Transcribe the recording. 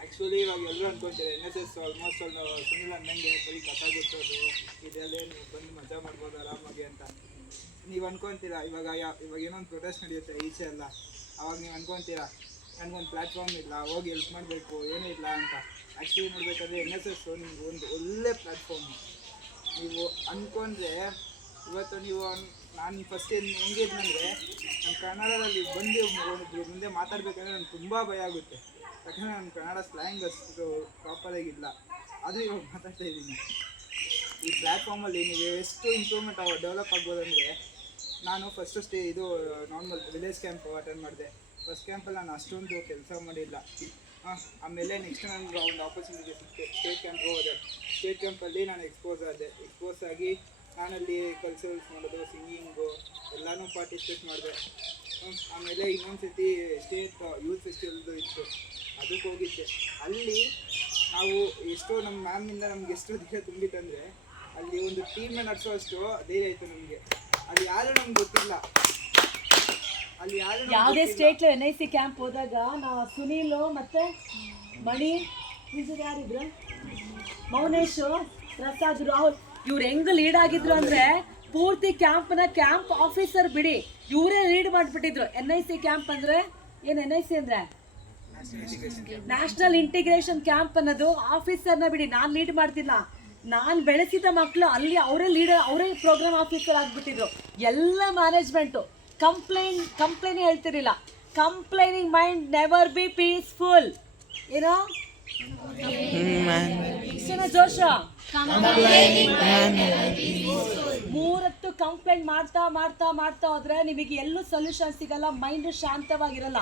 Actually ಇವಾಗ ಎಲ್ಲರೂ ಅಂದ್ಕೊಳ್ತಾರೆ NSS almost ಒಂದು ಸುನಿಲ್ ಅನ್ನಂಗೆ ಬರೀ ಕಸ ಗುಡ್ಸೋದು ಇದೆಲ್ಲೇನು ಬಂದು ಮಜಾ ಮಾಡ್ಬೋದು ಆರಾಮಾಗಿ ಅಂತ ನೀವು ಅಂದ್ಕೊತೀರಾ. ಇವಾಗ ಏನೋ ಒಂದು ಪ್ರೊಟೆಸ್ಟ್ ನಡೆಯುತ್ತೆ ಈಚೆ ಎಲ್ಲ, ಅವಾಗ ನೀವು ಅಂದ್ಕೊತೀರಾ ನನಗೊಂದು ಪ್ಲ್ಯಾಟ್ಫಾರ್ಮ್ ಇಲ್ಲ, ಹೋಗಿ ಹೆಲ್ಪ್ ಮಾಡಬೇಕು ಏನೂ ಇಲ್ಲ ಅಂತ. ಆ್ಯಕ್ಚುಲಿ ನೋಡಬೇಕಾದ್ರೆ NSS ನಿಮ್ಗೆ ಒಂದು ಒಳ್ಳೆ ಪ್ಲ್ಯಾಟ್ಫಾರ್ಮು. ನೀವು ಅಂದ್ಕೊಂಡ್ರೆ ಇವತ್ತು ನೀವು ನಾನು ಫಸ್ಟ್ ಹೆಂಗೆ ಇದ್ದಂದರೆ ನಾನು ಕನ್ನಡದಲ್ಲಿ ಬಂದು ಒಬ್ಬರು ಮುಂದೆ ಮಾತಾಡಬೇಕಂದ್ರೆ ನನಗೆ ತುಂಬ ಭಯ ಆಗುತ್ತೆ. ಯಾಕಂದರೆ ನನ್ನ ಕನ್ನಡ ಸ್ಲ್ಯಾಂಗ್ ಅಷ್ಟು ಪ್ರಾಪರಾಗಿಲ್ಲ, ಆದರೆ ಇವಾಗ ಮಾತಾಡ್ತಾ ಇದ್ದೀನಿ. ಈ ಪ್ಲ್ಯಾಟ್ಫಾರ್ಮಲ್ಲಿ ನೀವು ಎಷ್ಟು ಇಂಪ್ರೂವ್ಮೆಂಟ್ ಡೆವಲಪ್ ಆಗ್ಬೋದು ಅಂದರೆ, ನಾನು ಫಸ್ಟು ಇದು ನಾರ್ಮಲ್ ವಿಲೇಜ್ ಕ್ಯಾಂಪ್ ಅಟೆಂಡ್ ಮಾಡಿದೆ. ಫಸ್ಟ್ ಕ್ಯಾಂಪಲ್ಲಿ ನಾನು ಅಷ್ಟೊಂದು ಕೆಲಸ ಮಾಡಿಲ್ಲ. ಆಮೇಲೆ ನೆಕ್ಸ್ಟ್ ನನಗೆ ಒಂದು ಆಪರ್ಚುನಿಟಿ ಸಿಕ್ತು, ಸ್ಟೇಟ್ ಕ್ಯಾಂಪ್ ಹೋದೆ. ಸ್ಟೇಟ್ ಕ್ಯಾಂಪಲ್ಲಿ ನಾನು ಎಕ್ಸ್ಪೋಸ್ ಆಗಿ ನಾನಲ್ಲಿ ಕಲ್ಚರಲ್ಸ್ ಮಾಡೋದು, ಸಿಂಗಿಂಗು ಎಲ್ಲನೂ ಪಾರ್ಟಿಸಿಪೇಟ್ ಮಾಡಿದೆ. ಆಮೇಲೆ ಇನ್ನೊಂದು ಸತಿ ಸ್ಟೇಟ್ ಯೂತ್ ಫೆಸ್ಟಿವಲ್ದು ಇತ್ತು, ಅದಕ್ಕೆ ಹೋಗಿದ್ದೆ. ಅಲ್ಲಿ ನಾವು ಎಷ್ಟೋ ನಮ್ಮ ಮ್ಯಾಮಿಂದ ನಮ್ಗೆ ಎಷ್ಟು ಧೈರ್ಯ ತುಂಬಿತ್ತಂದರೆ, ಅಲ್ಲಿ ಒಂದು ಟೀಮ್ನ ನಡೆಸೋಷ್ಟು ಧೈರ್ಯ ಇತ್ತು ನಮಗೆ. ಅಲ್ಲಿ ಯಾರು ನಮ್ಗೆ ಗೊತ್ತಿಲ್ಲ, ಅಲ್ಲಿ ಯಾವುದೇ ಸ್ಟೇಟ್ NIC ಕ್ಯಾಂಪ್ ಹೋದಾಗ ನಾವು ಸುನೀಲ್ ಮತ್ತೆ ಮಣಿ ಯಾರಿದ್ರು, ಮೌನೇಶ್, ಪ್ರಸಾದ್, ರಾಹುಲ್ ಇವ್ರು ಹೆಂಗ್ ಲೀಡ್ ಆಗಿದ್ರು ಅಂದ್ರೆ ಪೂರ್ತಿ ಕ್ಯಾಂಪ್ ಆಫೀಸರ್ ಬಿಡಿ ಇವರೇ ಲೀಡ್ ಮಾಡಿಬಿಟ್ಟಿದ್ರು. NIC ಕ್ಯಾಂಪ್ ಅಂದ್ರೆ ಏನು? NIC ಅಂದ್ರೆ ನ್ಯಾಷನಲ್ ಇಂಟಿಗ್ರೇಷನ್ ಕ್ಯಾಂಪ್ ಅನ್ನೋದು ಆಫೀಸರ್ನ ಬಿಡಿ ನಾನು ಲೀಡ್ ಮಾಡ್ತಿಲ್ಲ, ನಾನು ಬೆಳೆಸಿದ ಮಕ್ಕಳು ಅಲ್ಲಿ ಅವರೇ ಪ್ರೋಗ್ರಾಮ್ ಆಫೀಸರ್ ಆಗ್ಬಿಟ್ಟಿದ್ರು. ಎಲ್ಲ ಮ್ಯಾನೇಜ್ಮೆಂಟು ಕಂಪ್ಲೇನ್ ಹೇಳ್ತಿರಲಿಲ್ಲ. Complaining mind never be peaceful. ಏನೋ ಜೋಶ 3 ಕಂಪ್ಲೇಂಟ್ ಮಾಡ್ತಾ ಹೋದ್ರೆ ನಿಮಗೆ ಎಲ್ಲೂ ಸೊಲ್ಯೂಷನ್ ಸಿಗಲ್ಲ, ಮೈಂಡ್ ಶಾಂತವಾಗಿರಲ್ಲ.